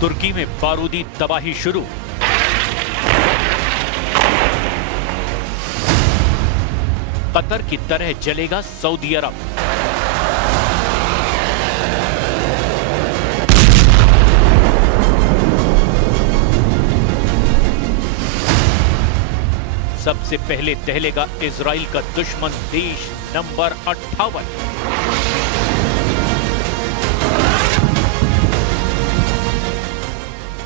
तुर्की में बारूदी तबाही शुरू। कतर की तरह जलेगा सऊदी अरब। सबसे पहले दहलेगा इजराइल का दुश्मन देश नंबर 58।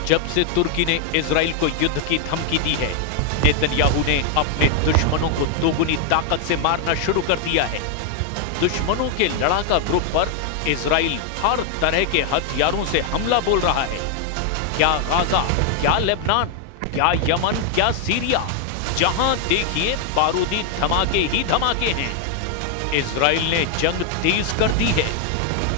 जब से तुर्की ने इजराइल को युद्ध की धमकी दी है, नेतन्याहू ने अपने दुश्मनों को दोगुनी ताकत से मारना शुरू कर दिया है। दुश्मनों के लड़ाका ग्रुप पर इजराइल हर तरह के हथियारों से हमला बोल रहा है। क्या गाजा, क्या लेबनान, क्या यमन, क्या सीरिया, जहां देखिए बारूदी धमाके ही धमाके हैं। इजराइल ने जंग तेज कर दी है।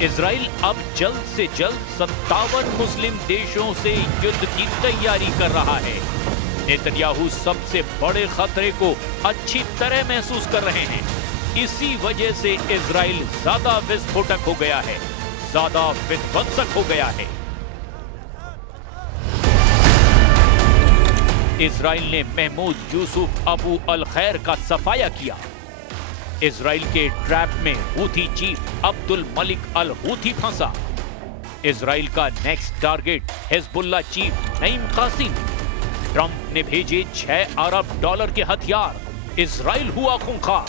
इजराइल अब जल्द से जल्द 57 मुस्लिम देशों से युद्ध की तैयारी कर रहा है। नेतन्याहू सबसे बड़े खतरे को अच्छी तरह महसूस कर रहे हैं। इसी वजह से इजराइल ज्यादा विस्फोटक हो गया है, ज्यादा विध्वंसक हो गया है। इजराइल ने महमूद यूसुफ अबू अल खैर का सफाया किया। इजराइल के ट्रैप में Houthi chief Abdul Malik al Houthi फंसा। इजराइल का next target Hezbollah chief Naim Qassem. Trump ने भेजे $6 अरब के हथियार। इजराइल हुआ खूंखार।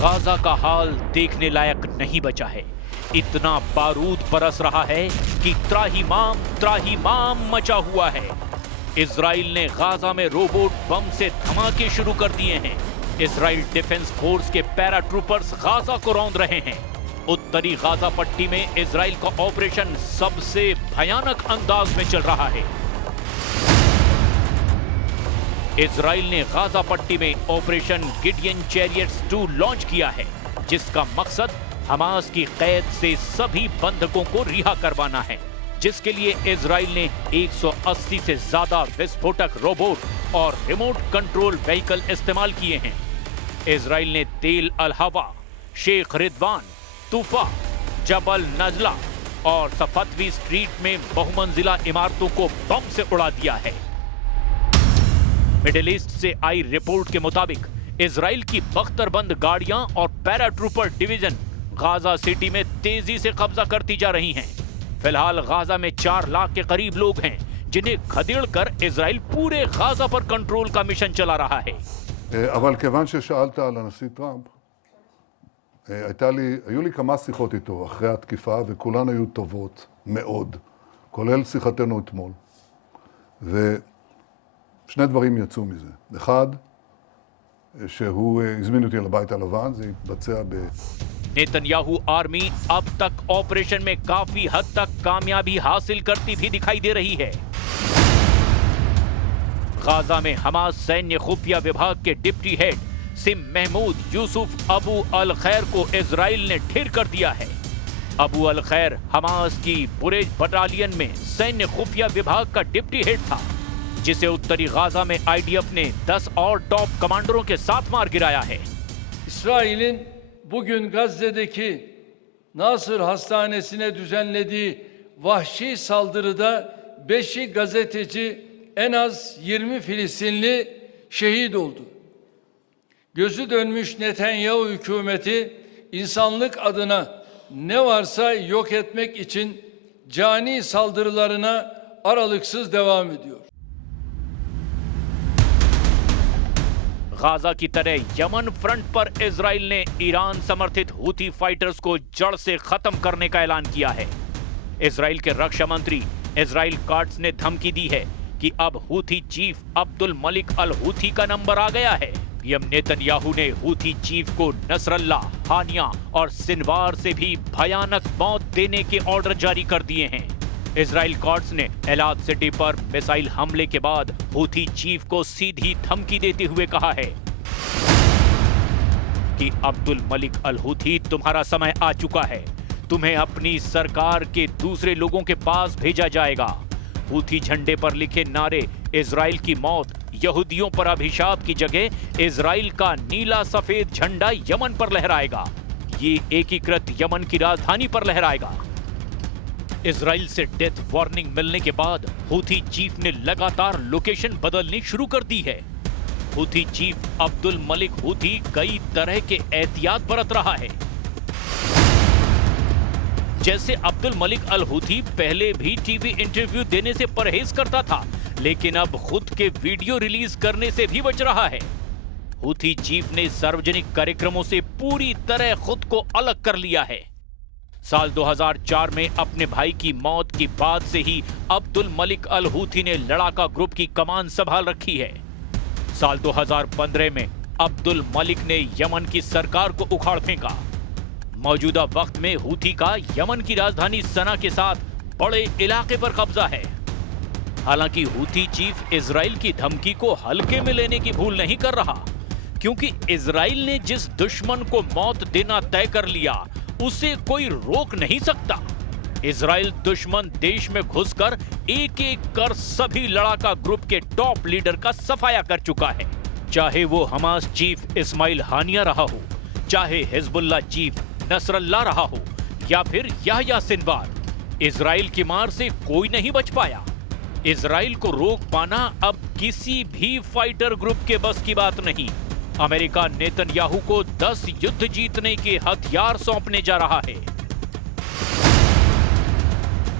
गाजा का हाल देखने लायक नहीं बचा है। इतना बारूद बरस रहा है कि त्राहीमाम मचा हुआ है। इजराइल ने गाजा में रोबोट बम से धमाके शुरू कर दिए हैं। इजराइल डिफेंस फोर्स के पैराट्रूपर्स गाजा को रौंद रहे हैं। उत्तरी गाजा पट्टी में इजराइल का ऑपरेशन सबसे भयानक अंदाज में चल रहा है। इजराइल ने गाजा पट्टी में ऑपरेशन गिडियन चैरियट्स 2 लॉन्च किया है, जिसका मकसद हमास की कैद से सभी बंधकों को रिहा करवाना है, जिसके लिए इजराइल ने 180 से ज्यादा विस्फोटक रोबोट और रिमोट कंट्रोल व्हीकल इस्तेमाल किए हैं। इजराइल ने तेल अल हवा, शेख रिदवान, तूफा, जबल नजला और सफतवी स्ट्रीट में बहुमंजिला इमारतों को बम से उड़ा दिया है। मिडिल ईस्ट से आई रिपोर्ट के मुताबिक इजराइल की बख्तरबंद गाड़ियां और पैराट्रूपर डिवीजन गाजा सिटी में तेजी से कब्जा करती जा रही हैं। फिलहाल गाजा में 4 लाख के करीब लोग हैं, जिन्हें खदेड़ कर इजराइल पूरे गाजा पर कंट्रोल का मिशन चला रहा है। אבל כיוון ששאלת על הנשיא טראמפ, היו לי כמה שיחות איתו אחרי התקיפה, וכולן היו טובות מאוד, כולל שיחתנו אתמול. ושני דברים יצאו מזה. אחד, שהוא הזמין אותי לבית הלבן, זה התבצע नेतन्याहू आर्मी अब तक ऑपरेशन में काफी हद तक कामयाबी हासिल करती भी दिखाई दे रही है। गाजा में हमास सैन्य खुफिया विभाग के deputy head Sim Mahmoud Yusuf Abu al Khair को इजराइल ने ढेर कर दिया है। अबू अल खैर हमास की बुरेज बटालियन में सैन्य खुफिया विभाग का डिप्टी हेड था, जिसे उत्तरी गाजा में आईडीएफ ने 10 और टॉप कमांडरों के साथ मार गिराया है। İsrail'in bugün Gazze'deki Nasır Hastanesi'ne düzenlediği vahşi saldırıda 5'i gazeteci, en az 20 Filistinli şehit oldu. Gözü dönmüş Netanyahu hükümeti insanlık adına ne varsa yok etmek için cani saldırılarına aralıksız devam ediyor. Gaza की तरह Yemen front पर Israel ने Iran समर्थित Houthi fighters को जड़ से खत्म करने का ऐलान किया है। इजराइल के रक्षा मंत्री इजराइल काट्स ने धमकी दी है कि अब Houthi chief Abdul Malik al Houthi का नंबर आ गया है। पीएम नेतन्याहू ने हूथी चीफ को नसरल्ला, हानिया और सिनवार से भी भयानक मौत देने के ऑर्डर जारी कर दिए हैं। इजराइल कॉर्ट्स ने एलाद सिटी पर मिसाइल हमले के बाद हूथी चीफ को सीधी धमकी देते हुए कहा है, कि अब्दुल मलिक अल हूथी, तुम्हारा समय आ चुका है। तुम्हें अपनी सरकार के दूसरे लोगों के पास भेजा जाएगा। हूथी झंडे पर लिखे नारे इजराइल की मौत, यहूदियों पर अभिशाप की जगह इजराइल का नीला सफेद झंडा यमन पर लहराएगा। ये एकीकृत यमन की राजधानी पर लहराएगा। इजराइल से डेथ वार्निंग मिलने के बाद हूथी चीफ ने लगातार लोकेशन बदलनी शुरू कर दी है। Houthi chief Abdul Malik Houthi कई तरह के एहतियात बरत रहा है। जैसे अब्दुल मलिक अल हूथी पहले भी टीवी इंटरव्यू देने से परहेज करता था, लेकिन अब खुद के वीडियो रिलीज करने से भी बच रहा है। हूथी चीफ ने सार्वजनिक कार्यक्रमों से पूरी तरह खुद को अलग कर लिया है। साल 2004 में अपने भाई की मौत के बाद से ही अब्दुल मलिक अल हूथी ने लड़ाका ग्रुप की कमान संभाल रखी है। साल 2015 में अब्दुल मलिक ने यमन की सरकार को उखाड़ फेंका। मौजूदा वक्त में हूथी का यमन की राजधानी सना के साथ बड़े इलाके पर कब्जा है। हालांकि हूथी चीफ इजराइल की धमकी को हल्के में लेने की भूल नहीं कर रहा, क्योंकि इजराइल ने जिस दुश्मन को मौत देना तय कर लिया उसे कोई रोक नहीं सकता। इजराइल दुश्मन देश में घुसकर एक एक कर सभी लड़ाका ग्रुप के टॉप लीडर का सफाया कर चुका है। चाहे वो हमास चीफ इस्माइल हानिया रहा हो, चाहे हिजबुल्लाह चीफ नसरल्लाह रहा हो, या फिर याह्या सिनवार, इजराइल की मार से कोई नहीं बच पाया। इजराइल को रोक पाना अब किसी भी फाइटर ग्रुप के बस की बात नहीं। अमेरिका नेतन्याहू को 10 युद्ध जीतने के हथियार सौंपने जा रहा है।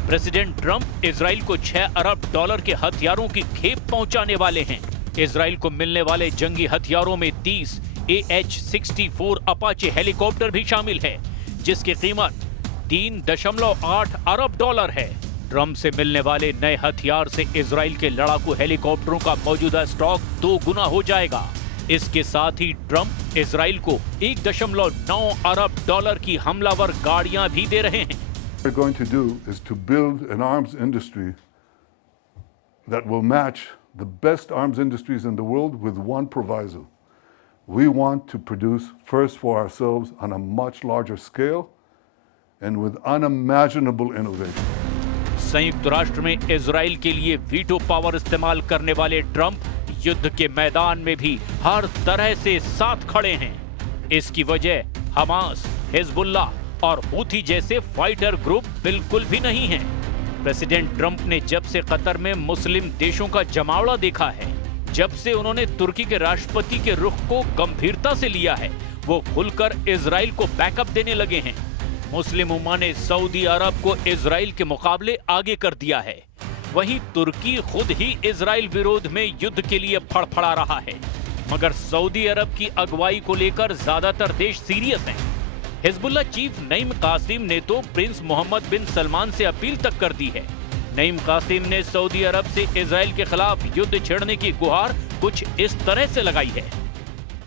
प्रेसिडेंट ट्रंप इजराइल को $6 अरब के हथियारों की खेप पहुंचाने वाले हैं। इजराइल को मिलने वाले जंगी हथियारों में 30 AH-64 अपाचे हेलीकॉप्टर भी शामिल है, जिसकी कीमत $3.8 अरब है। ट्रंप से मिलने वाले नए हथियार से इजराइल के लड़ाकू हेलीकॉप्टरों का मौजूदा स्टॉक 2 गुना हो जाएगा। इसके साथ ही ट्रंप इजराइल को $1.9 अरब की हमलावर गाड़ियां भी दे रहे हैं। What we're going to do is to build an arms industry that will match the best arms industries in the world with one proviso. We want to produce first for ourselves on a much larger scale and with unimaginable innovation. संयुक्त राष्ट्र में Israel के लिए veto power इस्तेमाल करने वाले Trump युद्ध के मैदान में भी हर तरह से साथ खड़े हैं। इसकी वजह हमास, हिजबुल्लाह और हूथी जैसे फाइटर ग्रुप बिल्कुल भी नहीं हैं। प्रेसिडेंट ट्रंप ने जब से कतर में मुस्लिम देशों का जमावड़ा देखा है, जब से उन्होंने तुर्की के राष्ट्रपति के रुख को गंभीरता से लिया है, वो खुलकर इजराइल को बैकअप देने लगे हैं। मुस्लिम उम्मा ने सऊदी अरब को इजराइल के मुकाबले आगे कर दिया है। वहीं तुर्की खुद ही इजराइल विरोध में युद्ध के लिए फड़फड़ा रहा है, मगर सऊदी अरब की अगुवाई को लेकर ज्यादातर देश सीरियस हैं। हिजबुल्लाह चीफ नईम कासिम ने तो प्रिंस मोहम्मद बिन सलमान से अपील तक कर दी है। नईम कासिम ने सऊदी अरब से इजराइल के खिलाफ युद्ध छेड़ने की गुहार कुछ इस तरह से लगाई है।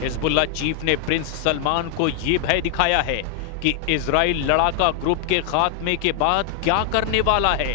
हिजबुल्लाह चीफ ने प्रिंस सलमान को ये भय दिखाया है कि इजराइल लड़ाका ग्रुप के खात्मे के बाद क्या करने वाला है।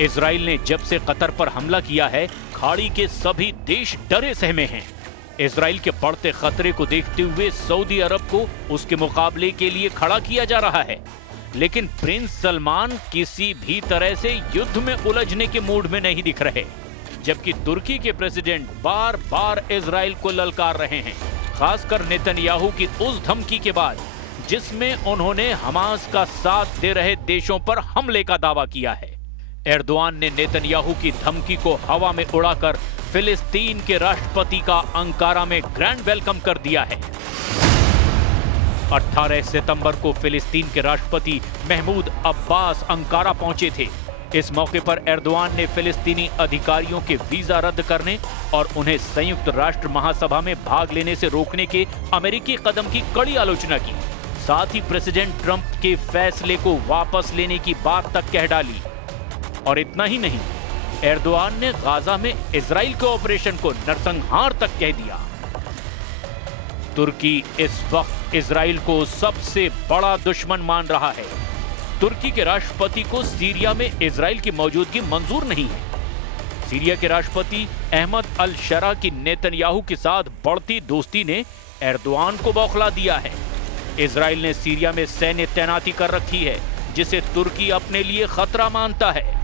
इजराइल ने जब से कतर पर हमला किया है, खाड़ी के सभी देश डरे सहमे हैं। इजराइल के बढ़ते खतरे को देखते हुए सऊदी अरब को उसके मुकाबले के लिए खड़ा किया जा रहा है, लेकिन प्रिंस सलमान किसी भी तरह से युद्ध में उलझने के मूड में नहीं दिख रहे, जबकि तुर्की के प्रेसिडेंट बार बार इजराइल को ललकार रहे हैं, खासकर नेतन्याहू की उस धमकी के बाद जिसमें उन्होंने हमास का साथ दे रहे देशों पर हमले का दावा किया है। एर्दोआन ने नेतन्याहू की धमकी को हवा में उड़ाकर फिलिस्तीन के राष्ट्रपति का अंकारा में ग्रैंड वेलकम कर दिया है। 18 सितंबर को फिलिस्तीन के राष्ट्रपति महमूद अब्बास अंकारा पहुंचे थे। इस मौके पर एर्दोआन ने फिलिस्तीनी अधिकारियों के वीजा रद्द करने और उन्हें संयुक्त राष्ट्र महासभा में भाग लेने से रोकने के अमेरिकी कदम की कड़ी आलोचना की। साथ ही प्रेसिडेंट ट्रंप के फैसले को वापस लेने की बात तक कह डाली। और इतना ही नहीं, एर्दोआन ने गाजा में इजराइल के ऑपरेशन को नरसंहार तक कह दिया। तुर्की इस वक्त इजराइल को सबसे बड़ा दुश्मन मान रहा है। तुर्की के राष्ट्रपति को सीरिया में इजराइल की मौजूदगी मंजूर नहीं है। सीरिया के राष्ट्रपति अहमद अल शरा की नेतन्याहू के साथ बढ़ती दोस्ती ने एर्दोआन को बौखला दिया है। इजराइल ने सीरिया में सैन्य तैनाती कर रखी है, जिसे तुर्की अपने लिए खतरा मानता है।